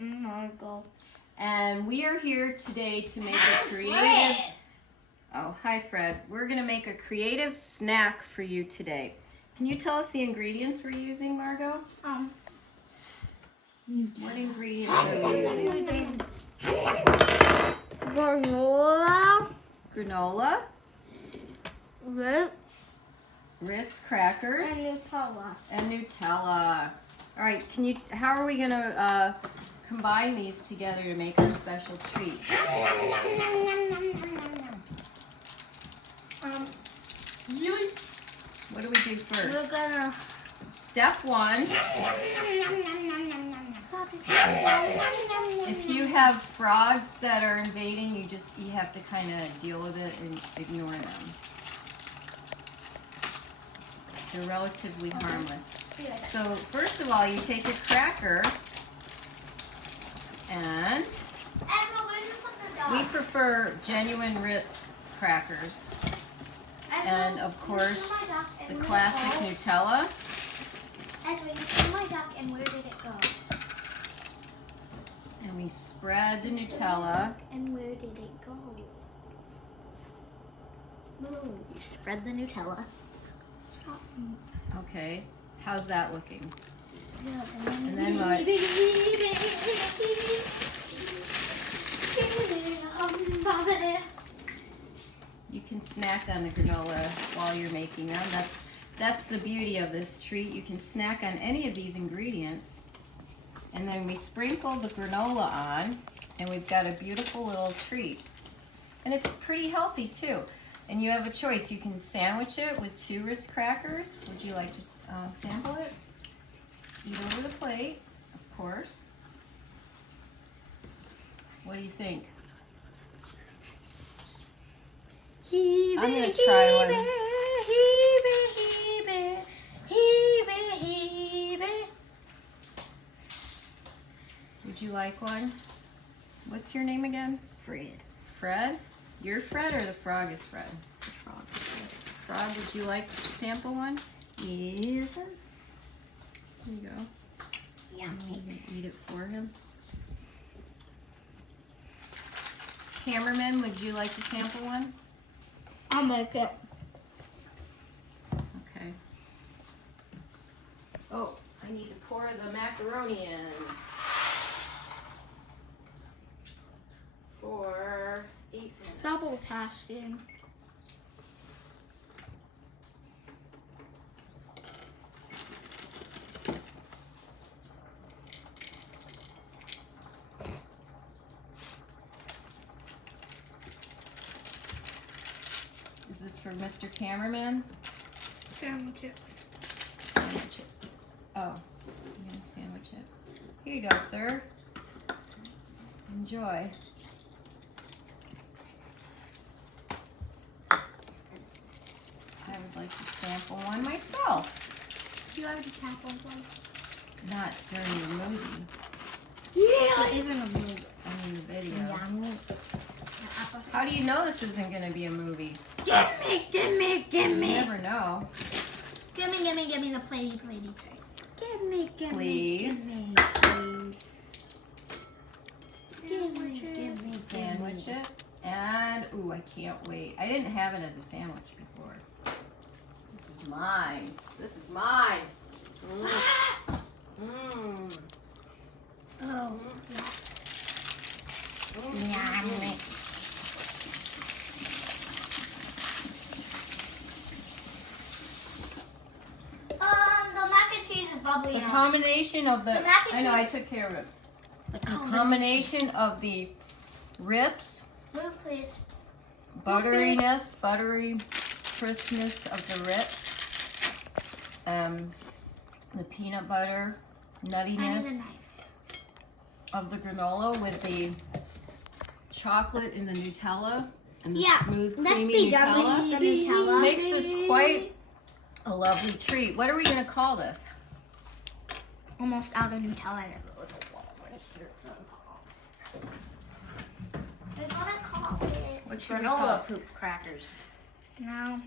Margot. And we are here today to make a creative... Oh, hi Fred. We're going to make a creative snack for you today. Can you tell us the ingredients we're using, Margot? What ingredients are we using? Granola. Ritz crackers. And Nutella. All right, how are we going to combine these together to make our special treat? What do we do first? We're gonna... Step one. If you have frogs that are invading, you have to kind of deal with it and ignore them. They're relatively harmless. So first of all, you take a cracker, and we prefer genuine Ritz crackers, and of course the classic Nutella. Ezra, you see my duck, and where did it go? And we spread the Nutella. And where did it go? Move. You spread the Nutella. Stop. Okay, how's that looking? Yeah, And then what? You can snack on the granola while you're making them. That's the beauty of this treat. You can snack on any of these ingredients. And then we sprinkle the granola on, and we've got a beautiful little treat. And it's pretty healthy too. And you have a choice. You can sandwich it with 2 Ritz crackers. Would you like to sample it? Eat over the plate, of course. What do you think? I'm going to try one. Would you like one? What's your name again? Fred. Fred? You're Fred or the frog is Fred? The frog. Frog, would you like to sample one? Yes. Here you go. Yummy. You can eat it for him. Cameraman, would you like to sample one? I'll make it. Okay. Oh, I need to pour the macaroni in. For 8 minutes. Double tasking. Is this for Mr. Cameraman? Sandwich it. Sandwich it. Oh, you're gonna sandwich it. Here you go, sir. Enjoy. I would like to sample one myself. You already sampled one? Not during the movie. Yeah. It isn't a movie. I mean the video. Yummy. How do you know this isn't going to be a movie? Gimme. You never know. Gimme the platey. Gimme. Please. Gimme. Sandwich it. And, ooh, I can't wait. I didn't have it as a sandwich before. This is mine. This is mine. Mmm. Oh. Yummy. The mac and cheese is bubbly. The combination of the mac and I know, I cheese. took care of it. The combination of the Ritz, Move, please. butteriness, buttery crispness of the Ritz, the peanut butter I need a nuttiness knife. of the granola with the chocolate in the Nutella and the Yeah, smooth let's creamy be done Nutella. with the Nutella. Makes this quite a lovely treat. What are we going to call this? Almost out of Nutella. We're gonna call it What should we call it? poop crackers. now.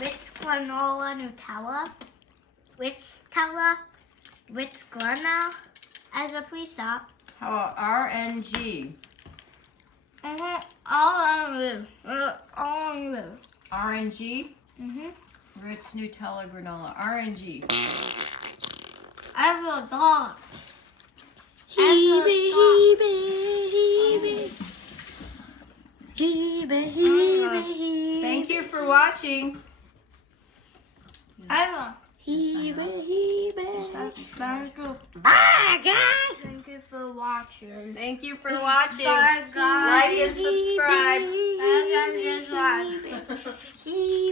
Ritz granola Nutella. Ritz granola. Ezra, please stop. How about RNG? RNG? Ritz Nutella granola. RNG. Ezra, stop. Thank you for watching. Ezra. Bye, guys. Thank you for watching. Thank you for watching. Bye, guys. Like and subscribe. Bye, guys.